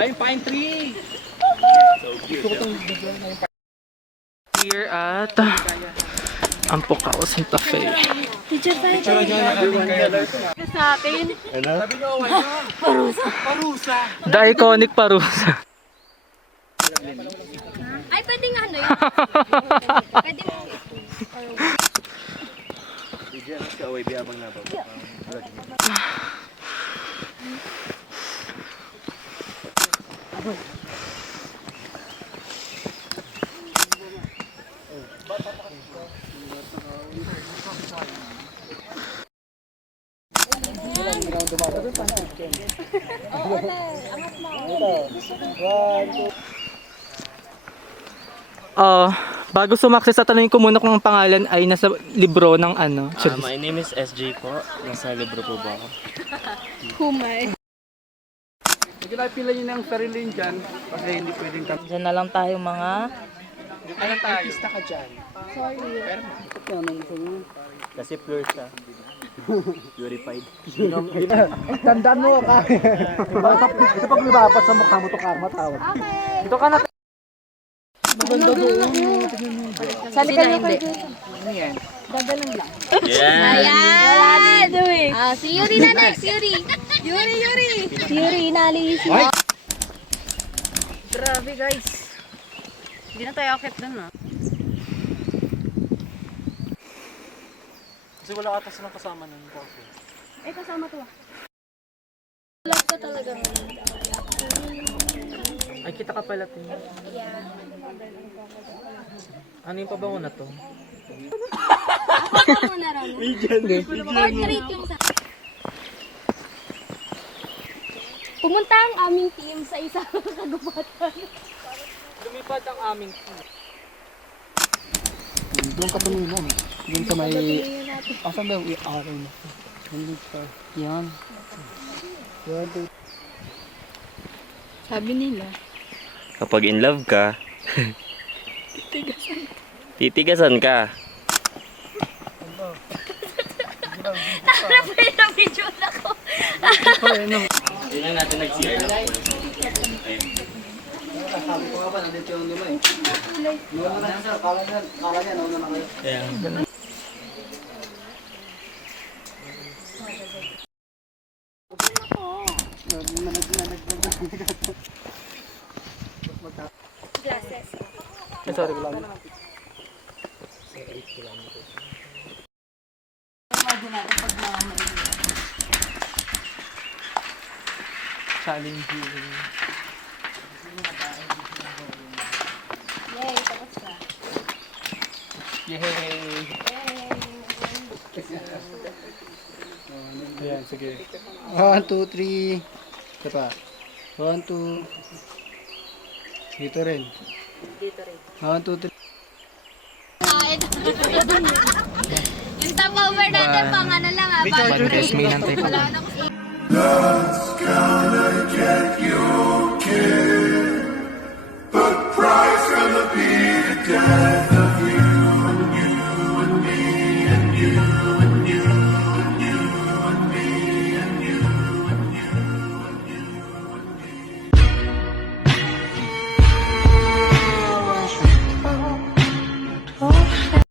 Dahil pine tree. Here at Ampocao, Santa Fe. Teacher tayo. Sa atin. Sabi nyo, why not? Parusa. Parusa. The iconic Parusa. Ay, pwede nga ano yun. Pwede mo. Bigyan ka away biya bang nabaw. Bago sumakses sa tanongin ko muna kung ang pangalan ay nasa libro ng ano. My name is SJ po. Nasa libro po ba ako? Humay. Sige na, pila nyo ng sarili nyo dyan. Kasi hindi pwedeng kami. Diyan na lang tayo mga... Ano tayo? Artista ka dyan. Kasi pure siya. Purified. Tandaan mo ka. Ito pag lumapat sa mukha mo ito ka matawag. Okay. Ito ka na. Sali ka hindi. Ano yan? Ayan. Si Yuri na next. Yuri. Yuri, inalis mo. Grabe guys. Hindi na tayo akit dun ah. Kasi wala ata silang kasama ng coffee. Eh, kasama to. Love ko talaga. Ay, kita ka pala tingin. Yeah. Ano yung pabango na to? Ako na raw. Portrait yung sa... Pumunta ang aming team sa isang kagubatan. Lumipad ang aming team. Doon ka tumingin. Doon sa may... Asan ba yung i-aray na? Yan. Sabi nila. Kapag in love ka, titigasan ka. Tara pa yun ang video na ko. Yun lang natin nag-CR na po. Sabi ko nga ba, nandito yung lima eh. Nauna na siya, kala niya, nauna na kayo. Yeah. Glasses. Sorry ko lang. Challenging. Yay, tapos na. Yay! Ayan, sige. 1, 2, 3. Ito pa. 1, 2. Dito rin. 1, 2, 3. Yung top over natin, pang ano lang ah. Guys, may nantay pa lang. Love's gonna get you killed. The price gonna be death.